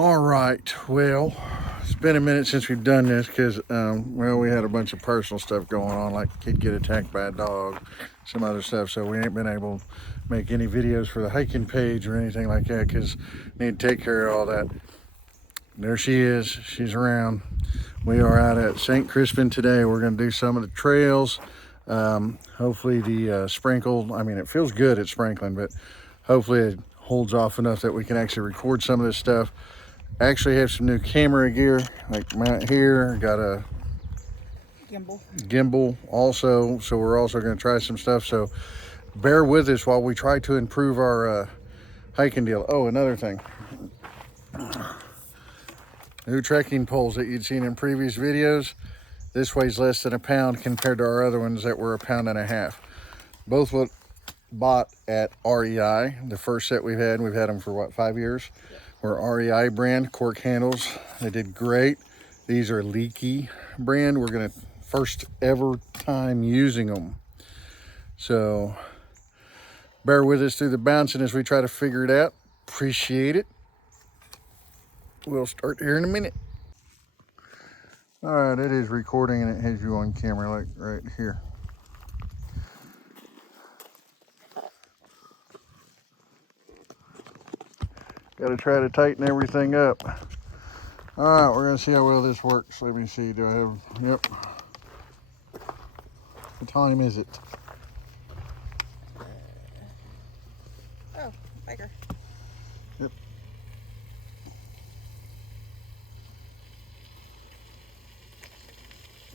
All right, well, it's been a minute since we've done this because, well, we had a bunch of personal stuff going on, like a kid get attacked by a dog, some other stuff, so we ain't been able to make any videos for the hiking page or anything like that because need to take care of all that. There she is, she's around. We are out at St. Crispin today. We're going to do some of the trails. Hopefully the sprinkle, I mean, it feels good at sprinkling, but hopefully it holds off enough that we can actually record some of this stuff. Actually have some new camera gear, like mount here, got a gimbal also, so we're also going to try some stuff, so bear with us while we try to improve our hiking deal. Oh, another thing, new trekking poles that you'd seen in previous videos. This weighs less than a pound compared to our other ones that were 1.5 pounds. Both what bought at REI. The first set we've had them for what, 5 years? Yep. We're REI brand, cork handles. They did great. These are Leaky brand. We're gonna first ever time using them. So bear with us through the bouncing as we try to figure it out. Appreciate it. We'll start here in a minute. All right, it is recording and it has you on camera, like right here. Got to try to tighten everything up. All right, we're gonna see how well this works. Let me see, do I have, yep. What time is it? Oh, bigger. Yep.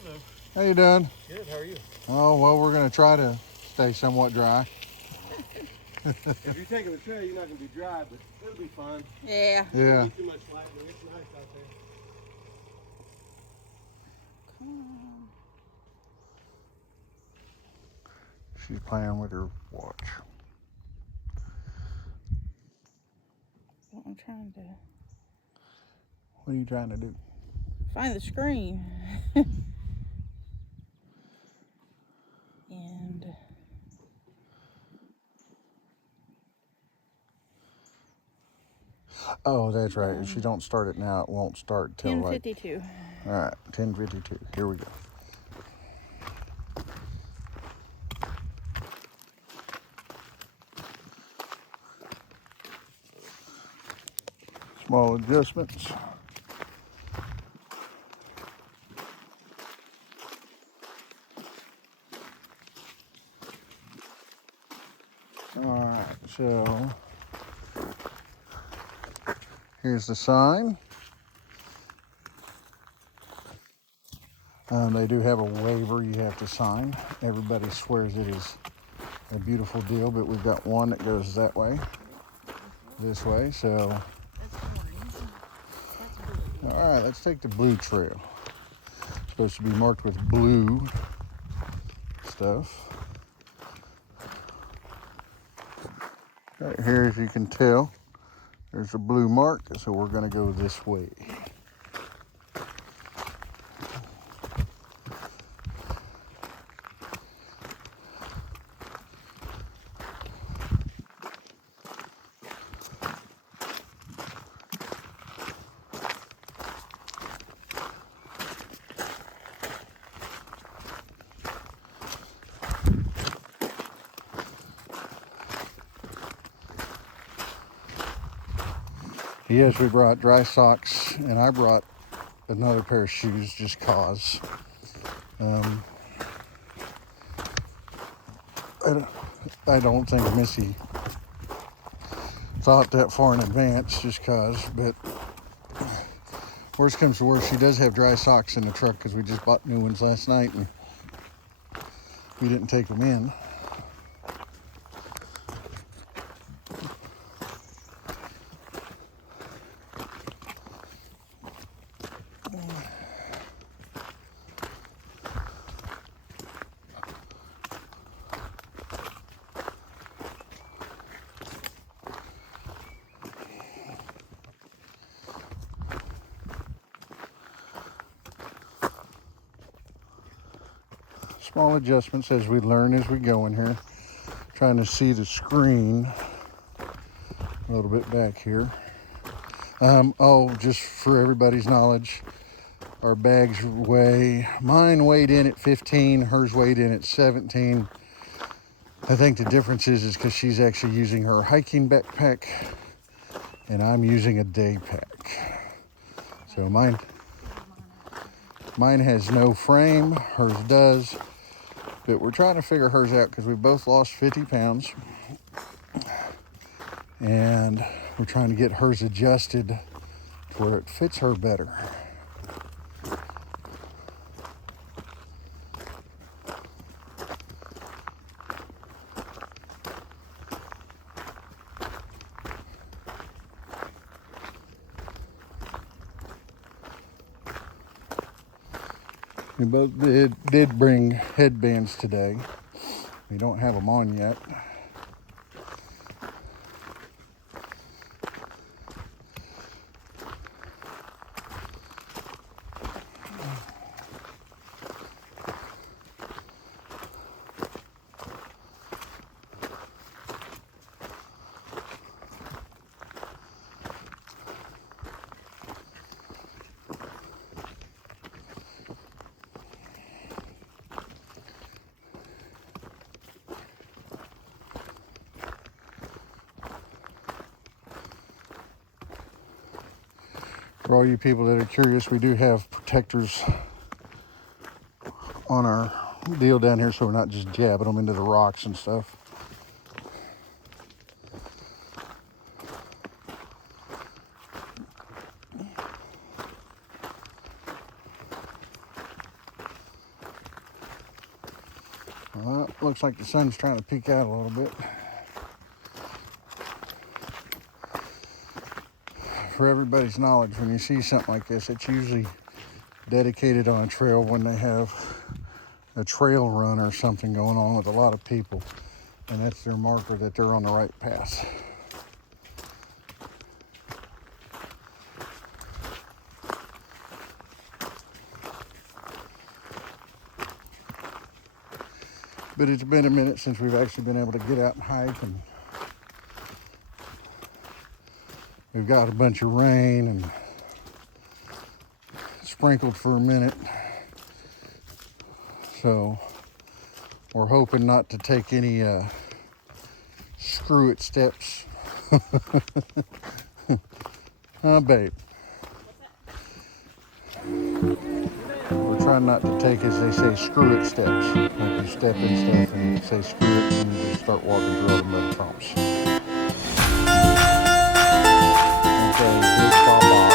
Hello. How you doing? Good, how are you? Oh, well, we're gonna try to stay somewhat dry. If you're taking the trail, you're not going to be dry, but it'll be fun. Yeah. Yeah. Not too much lightning. It's nice out there. Come on. She's playing with her watch. What I'm trying to What are you trying to do? find the screen. And Oh, that's right. If she don't start it now, it won't start till like 10:52. All right, 10:52. Here we go. Small adjustments. All right, so here's the sign. They do have a waiver you have to sign. Everybody swears it is a beautiful deal, but we've got one that goes that way, this way. So, all right, let's take the blue trail. It's supposed to be marked with blue stuff. Right here, as you can tell, there's a blue mark, so we're going to go this way. Yes, we brought dry socks, and I brought another pair of shoes just cause. I don't think Missy thought that far in advance just cause, but worst comes to worst, she does have dry socks in the truck because we just bought new ones last night and we didn't take them in. Small adjustments as we learn as we go in here. Trying to see the screen a little bit back here. Oh, just for everybody's knowledge, our bags weigh, mine weighed in at 15, hers weighed in at 17. I think the difference is because she's actually using her hiking backpack and I'm using a day pack. So mine has no frame, hers does, but we're trying to figure hers out because we both lost 50 pounds and we're trying to get hers adjusted to where it fits her better. We both did bring headbands today. We don't have them on yet. For all you people that are curious, we do have protectors on our deal down here so we're not just jabbing them into the rocks and stuff. Well, it looks like the sun's trying to peek out a little bit. For everybody's knowledge, when you see something like this, it's usually dedicated on a trail when they have a trail run or something going on with a lot of people, and that's their marker that they're on the right path. But it's been a minute since we've actually been able to get out and hike, and we've got a bunch of rain and sprinkled for a minute. So we're hoping not to take any screw it steps. Babe. We're trying not to take, as they say, screw it steps. Like you step in stuff and say screw it and you just start walking through all the mud bumps. Okay, big bye-bye.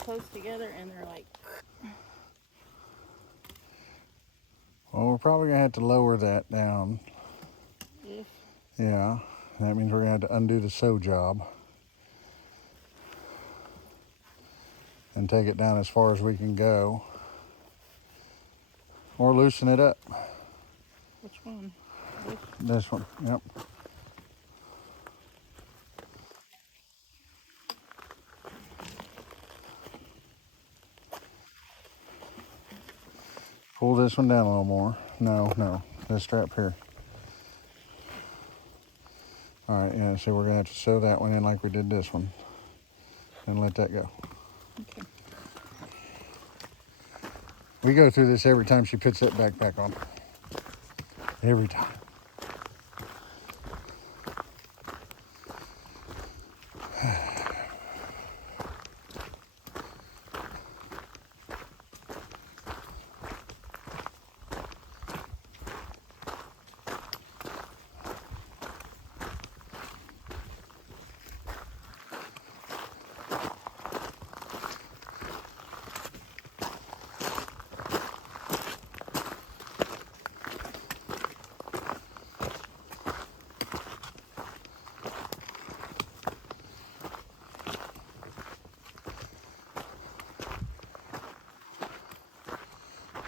close together and they're like, Well, we're probably gonna have to lower that down. if Yeah, that means we're gonna have to undo the sew job and take it down as far as we can go, or loosen it up. which one? This one, yep. Pull this one down a little more. No, this strap here. All right, yeah, so we're gonna have to sew that one in like we did this one and let that go. Okay. We go through this every time she puts that backpack on. Every time.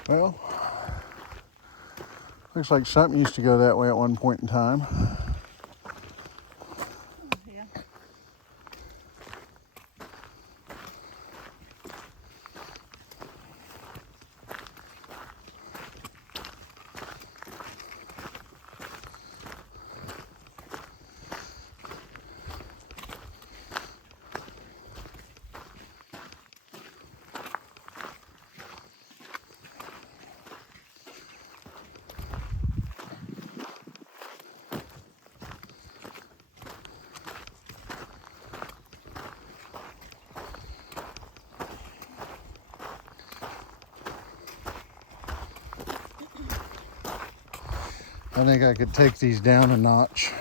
Well, looks like something used to go that way at one point in time. Yeah. I think I could take these down a notch.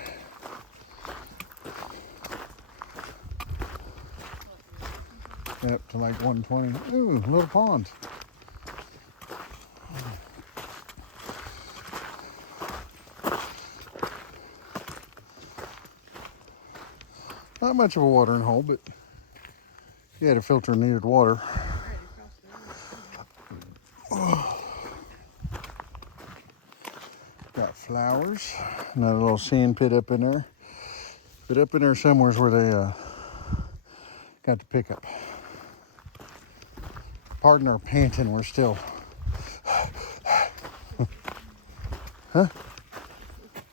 Yep, to like 120. Ooh, little pond. Not much of a watering hole, but you had to filter needed water. Got flowers. Another little sand pit up in there. But up in there somewhere is where they got the pickup. Pardon our panting, we're still. Huh?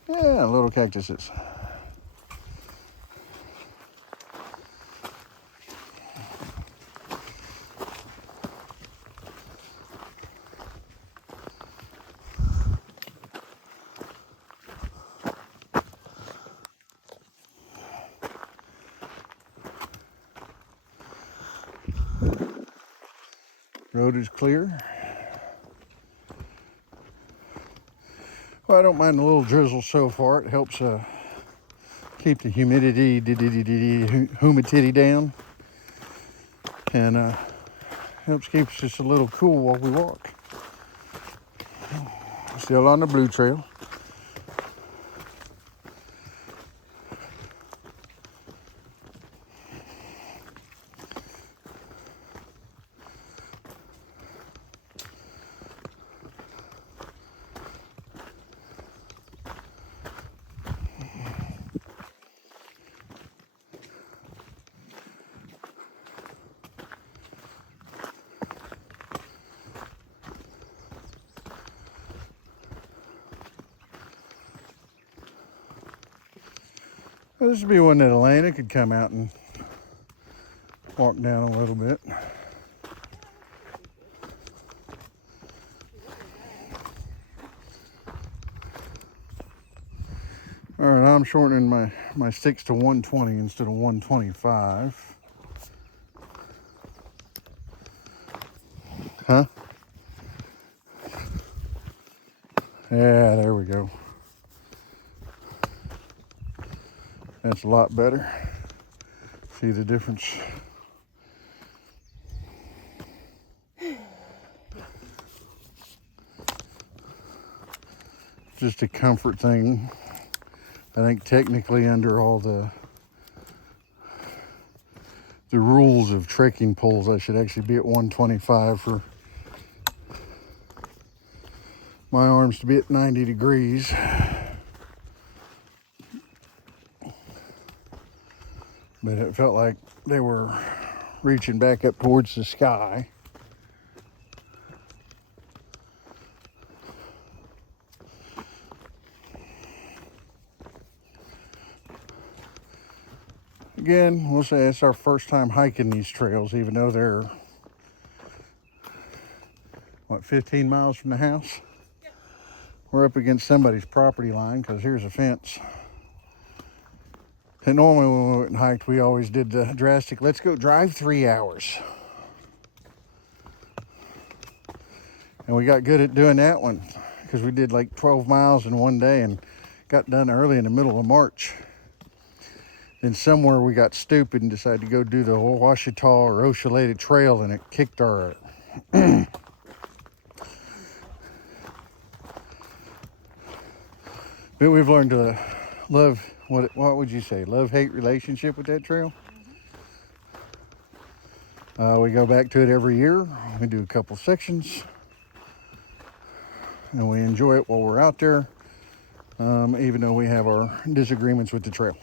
Yeah, little cactuses. Road is clear. Well, I don't mind the little drizzle so far. It helps keep the humidity, humidity down, and helps keep us just a little cool while we walk. Still on the blue trail. Well, this would be one that Elena could come out and walk down a little bit. All right, I'm shortening my sticks to 120 instead of 125. Huh? Yeah, there we go. That's a lot better. See the difference? just a comfort thing. I think technically under all the rules of trekking poles, I should actually be at 125 for my arms to be at 90 degrees. But it felt like they were reaching back up towards the sky. Again, we'll say it's our first time hiking these trails, even though they're, what, 15 miles from the house? Yep. We're up against somebody's property line because here's a fence. And normally when we went and hiked, we always did the drastic, let's go drive 3 hours. And we got good at doing that one because we did like 12 miles in one day and got done early in the middle of March. Then somewhere we got stupid and decided to go do the ASHUTOSH or Ocean Trail, and it kicked our but we've learned to love, what would you say, love-hate relationship with that trail. We go back to it every year. We do a couple sections and we enjoy it while we're out there, even though we have our disagreements with the trail.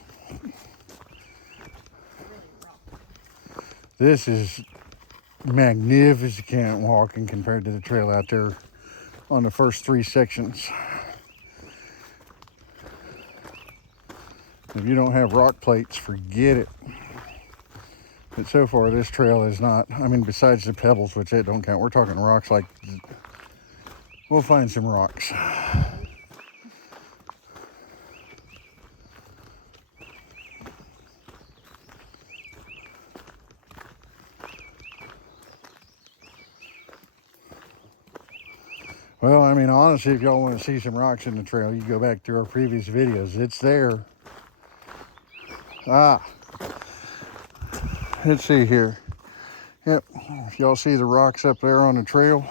This is magnificent walking compared to the trail out there on the first 3 sections. If you don't have rock plates, forget it. But so far, this trail is not, I mean, besides the pebbles, which they don't count, we're talking rocks like, we'll find some rocks. Well, I mean, honestly, if y'all want to see some rocks in the trail, you go back to our previous videos. It's there. Let's see here. Yep, if y'all see the rocks up there on the trail,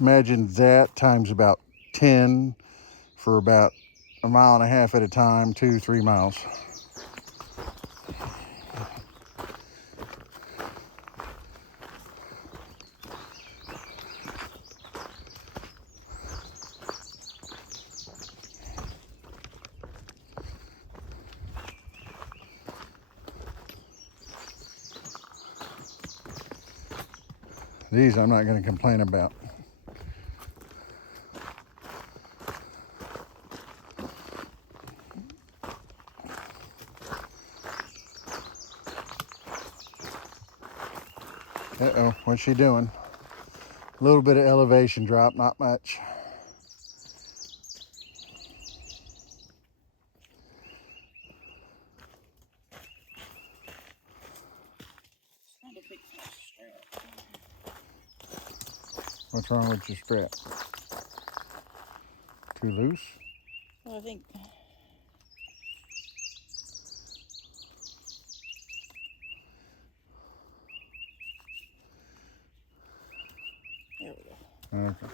imagine that times about 10 for about 1.5 miles at a time, 2-3 miles. These I'm not going to complain about. Uh-oh, what's she doing? A little bit of elevation drop, not much. What's wrong with your strap? Too loose? Well, I think. There we go. Okay.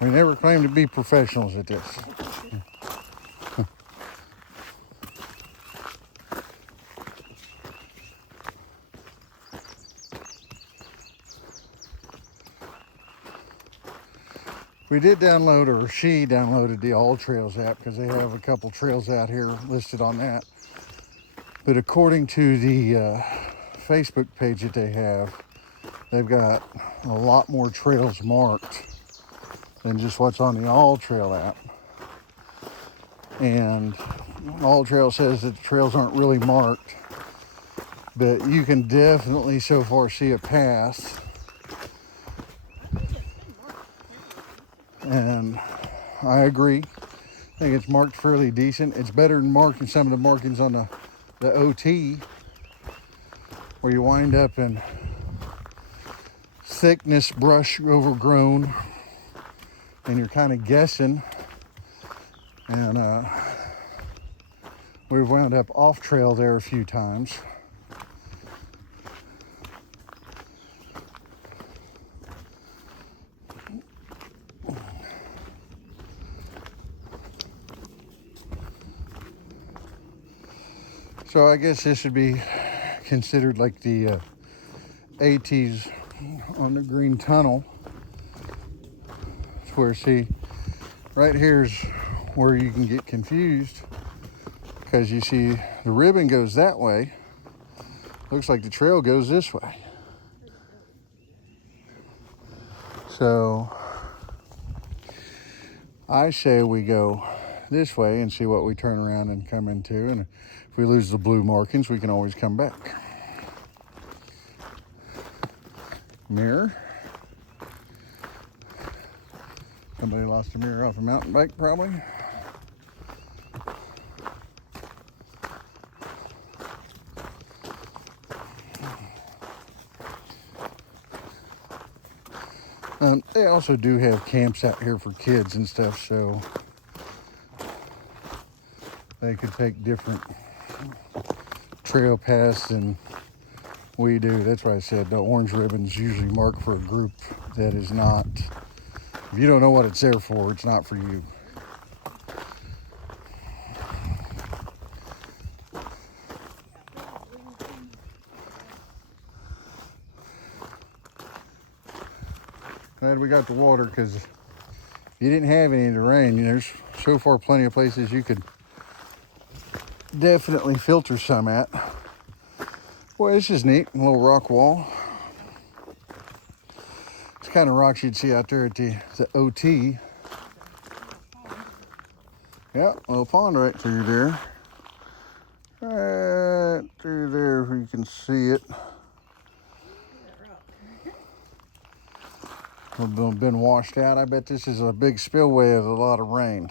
We never claim to be professionals at this. We did download, or she downloaded the All Trails app because they have a couple trails out here listed on that. But according to the Facebook page that they have, they've got a lot more trails marked than just what's on the All Trail app. And All Trail says that the trails aren't really marked, but you can definitely so far see a path. And I agree. I think it's marked fairly decent. It's better than marking some of the markings on the OT, where you wind up in thickness, brush overgrown, and you're kind of guessing. And we've wound up off trail there a few times. So I guess this would be considered like the ATs on the green tunnel. It's where, see, right here's where you can get confused, because you see the ribbon goes that way. Looks like the trail goes this way. So I say we go this way and see what we turn around and come into. And if we lose the blue markings, we can always come back. Mirror. Somebody lost a mirror off a mountain bike, probably. They also do have camps out here for kids and stuff, so they could take different trail paths than we do. That's why I said the orange ribbon's usually marked for a group that is not. If you don't know what it's there for, it's not for you. Glad we got the water, because if you didn't have any of the rain, there's so far plenty of places you could definitely filter some at. Boy, this is neat. A little rock wall. It's kind of rocks you'd see out there at the OT. Yeah, a little pond right through there. Right through there, if you can see it. Been washed out. I bet this is a big spillway of a lot of rain.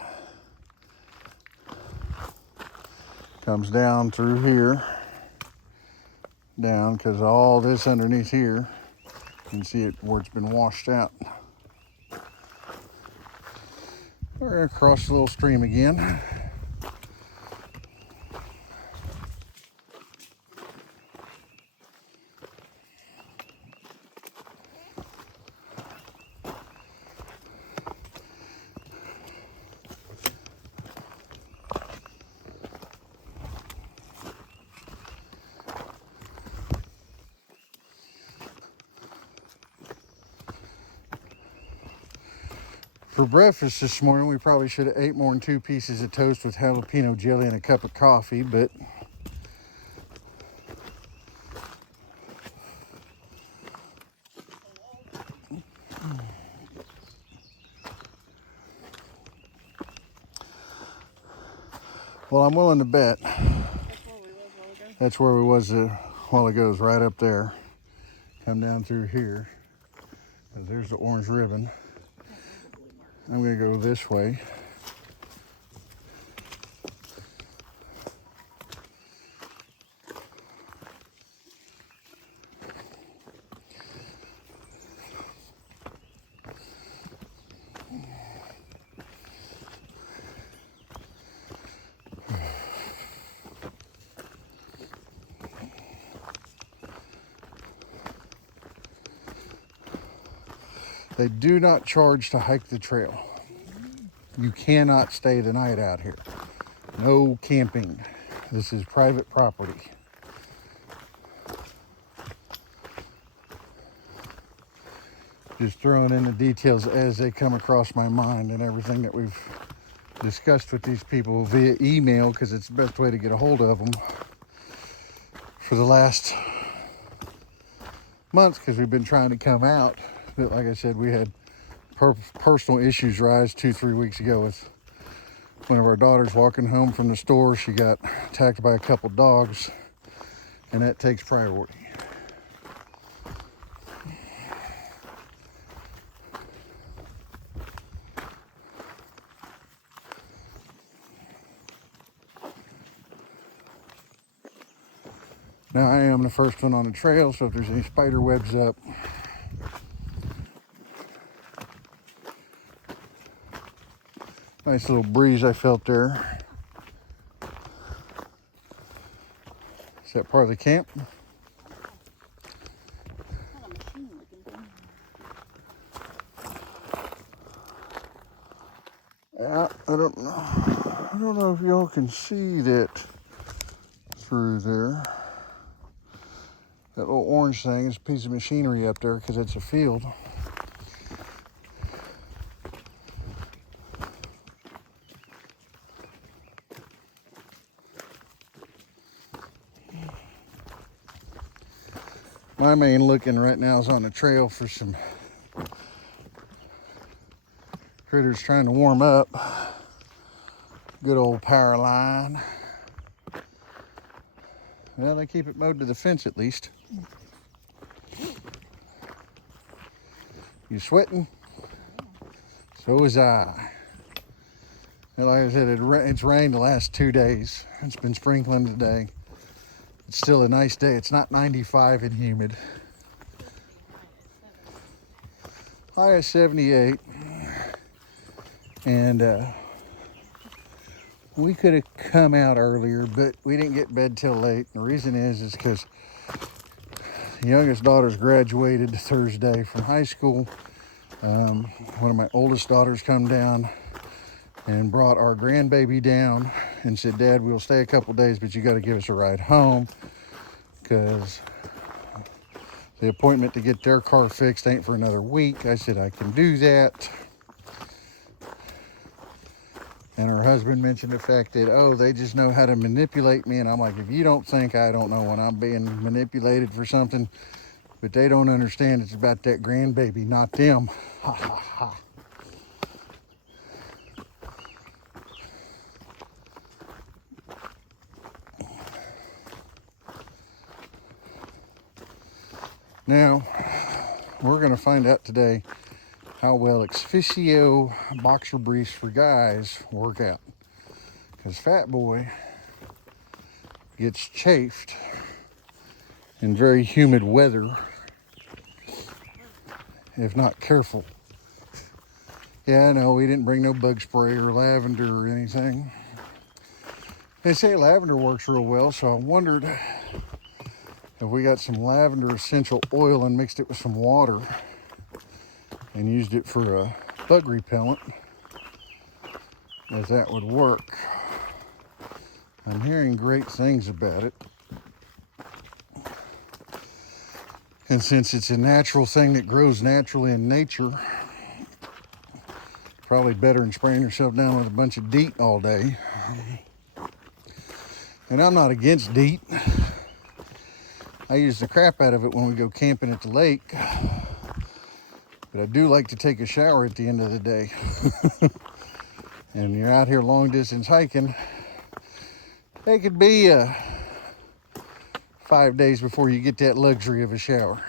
Comes down through here. Down, because all this underneath here, you can see it where it's been washed out. We're going to cross the little stream again. For breakfast this morning, we probably should have ate more than 2 pieces of toast with jalapeno jelly and a cup of coffee, but well, I'm willing to bet that's where we was a while ago, is right up there. Come down through here. There's the orange ribbon. I'm going to go this way. They do not charge to hike the trail. You cannot stay the night out here. No camping. This is private property. Just throwing in the details as they come across my mind, and everything that we've discussed with these people via email, because it's the best way to get a hold of them for the last month, because we've been trying to come out. But like I said, we had personal issues rise 2-3 weeks ago with one of our daughters walking home from the store. She got attacked by a couple dogs, and that takes priority. Now I am the first one on the trail, so if there's any spider webs up, nice little breeze I felt there. Is that part of the camp? Yeah, I don't know if y'all can see that. There's through there. That little orange thing is a piece of machinery up there because it's a field. My main looking right now is on the trail for some critters trying to warm up. Good old power line. Well, they keep it mowed to the fence at least. You sweating? So is I. And like I said, it's rained the last 2 days. It's been sprinkling today. It's still a nice day. It's not 95 and humid. High is 78. And we could have come out earlier, but we didn't get bed till late. The reason is because the youngest daughter's graduated Thursday from high school. One of my oldest daughters come down and brought our grandbaby down and said, Dad, we'll stay a couple days, but you got to give us a ride home because the appointment to get their car fixed ain't for another week. I said, I can do that. And her husband mentioned the fact that, oh, they just know how to manipulate me. And I'm like, if you don't think I don't know when I'm being manipulated for something, but they don't understand it's about that grandbaby, not them. Ha, ha, ha. Now, we're going to find out today how well Exficio boxer briefs for guys work out. Because Fat Boy gets chafed in very humid weather if not careful. Yeah, I know we didn't bring no bug spray or lavender or anything. They say lavender works real well, so I wondered if we got some lavender essential oil and mixed it with some water and used it for a bug repellent, if that would work. I'm hearing great things about it. And since it's a natural thing that grows naturally in nature, probably better than spraying yourself down with a bunch of DEET all day. And I'm not against DEET. I use the crap out of it when we go camping at the lake. But I do like to take a shower at the end of the day. And you're out here long distance hiking, it could be 5 days before you get that luxury of a shower.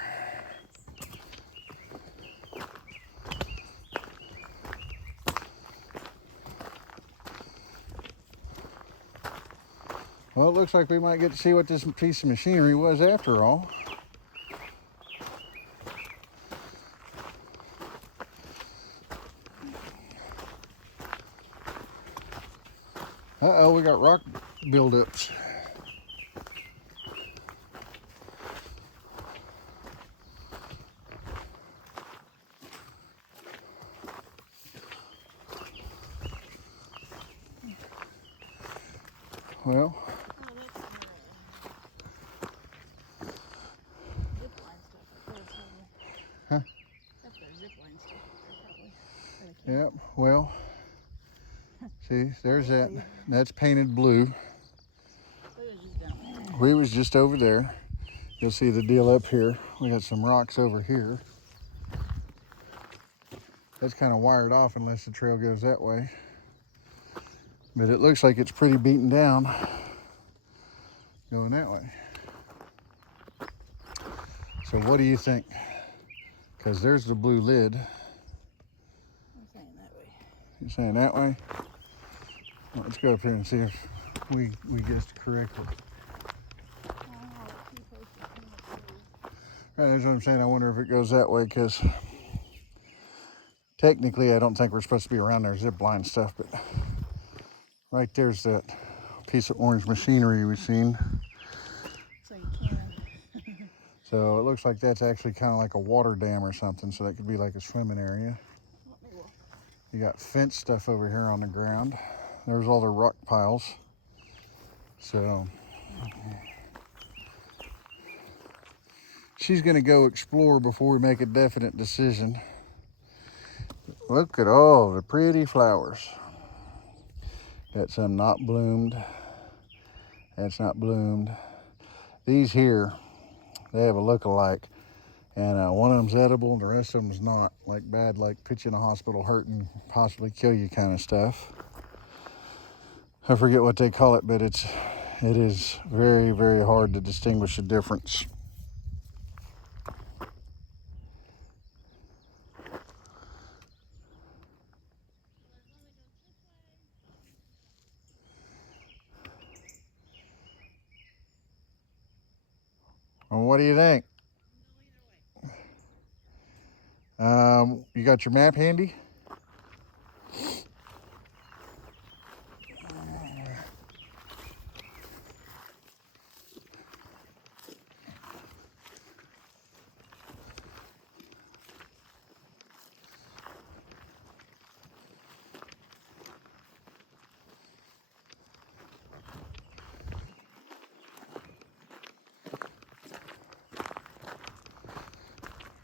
Well, it looks like we might get to see what this piece of machinery was after all. Uh-oh, we got rock buildups. Well, huh? That's their zip line stuff there, probably. Yep, well, see, there's that. That's painted blue. We was just over there. You'll see the deal up here. We got some rocks over here. That's kind of wired off unless the trail goes that way. But it looks like it's pretty beaten down going that way. So what do you think? Because there's the blue lid. I'm saying that way. You're saying that way? Well, let's go up here and see if we guessed correctly. Right, that's what I'm saying. I wonder if it goes that way because technically I don't think we're supposed to be around there zip line stuff, but right there's that piece of orange machinery we've seen. So you can. So it looks like that's actually kind of like a water dam or something, so that could be like a swimming area. You got fence stuff over here on the ground. There's all the rock piles. So She's gonna go explore before we make a definite decision. Look at all the pretty flowers. Got some not bloomed. That's not bloomed. These here, they have a look-alike. And one of them's edible, and the rest of them's not. Like bad, like put you in a hospital hurt and possibly kill you kind of stuff. I forget what they call it, but it is very, very hard to distinguish the difference. Well, what do you think? You got your map handy?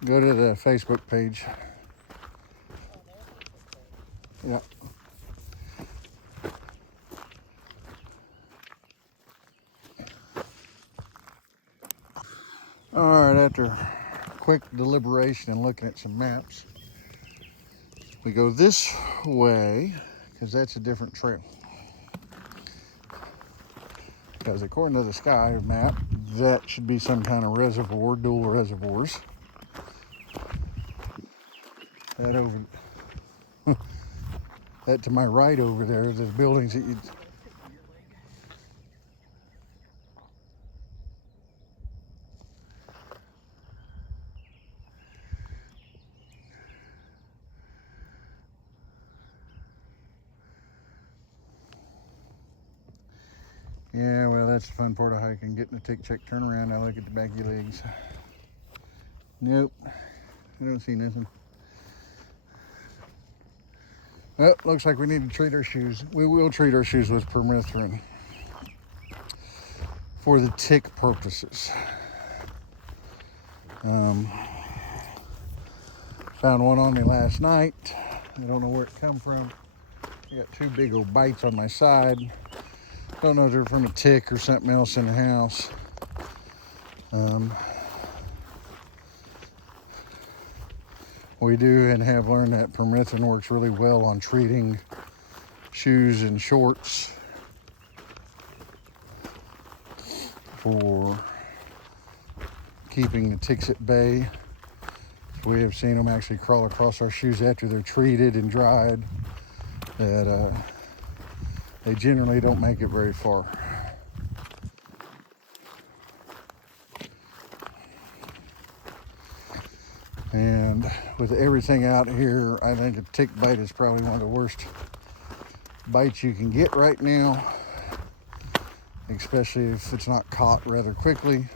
Go to the Facebook page. Yeah. All right, after quick deliberation and looking at some maps, we go this way because that's a different trail. Because according to the sky map, that should be some kind of reservoir, dual reservoirs. That over, that to my right over there, the buildings that you. Yeah, well, that's the fun part of hiking, getting a tick check turnaround. I look at the back of your legs. Nope, I don't see nothing. Well, looks like we need to treat our shoes. We will treat our shoes with permethrin for the tick purposes. Found one on me last night. I don't know where it come from. I got two big old bites on my side. Don't know if they're from a tick or something else in the house. We do and have learned that permethrin works really well on treating shoes and shorts for keeping the ticks at bay. We have seen them actually crawl across our shoes after they're treated and dried. That they generally don't make it very far. And with everything out here, I think a tick bite is probably one of the worst bites you can get right now, especially if it's not caught rather quickly,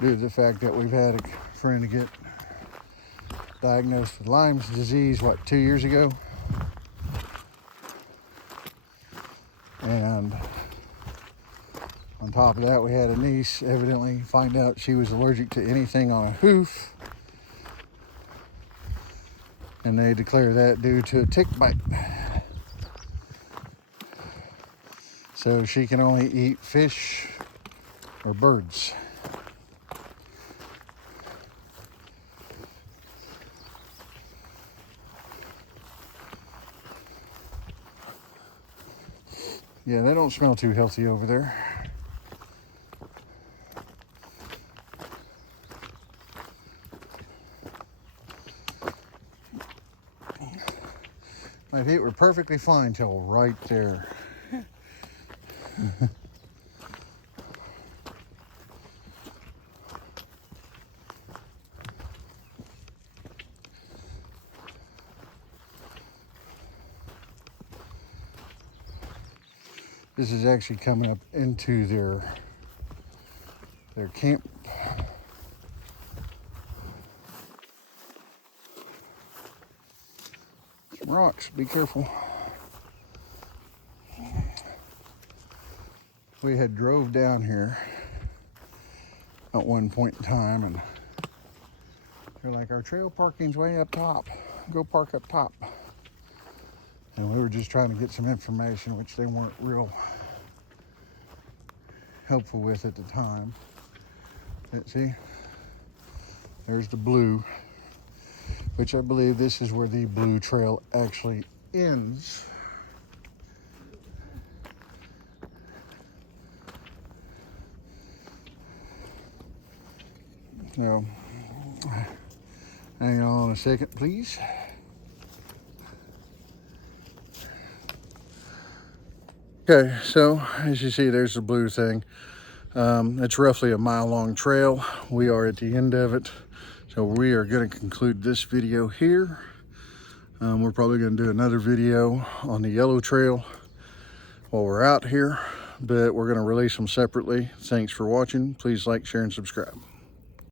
due to the fact that we've had a friend get diagnosed with Lyme's disease, 2 years ago? And on top of that, we had a niece evidently find out she was allergic to anything on a hoof. And they declare that due to a tick bite. So she can only eat fish or birds. Yeah, they don't smell too healthy over there. My feet were perfectly fine till right there. This is actually coming up into their camp. Some rocks, be careful. we had drove down here at one point in time, and they're like, our trail parking's way up top. Go park up top. And we were just trying to get some information, which they weren't real helpful with at the time. Let's see, there's the blue, which I believe this is where the blue trail actually ends. Now, hang on a second, please. Okay, so as you see, there's the blue thing. It's roughly a mile-long trail. We are at the end of it, so we are going to conclude this video here. We're probably going to do another video on the yellow trail while we're out here, but we're going to release them separately. Thanks for watching. Please like, share, and subscribe.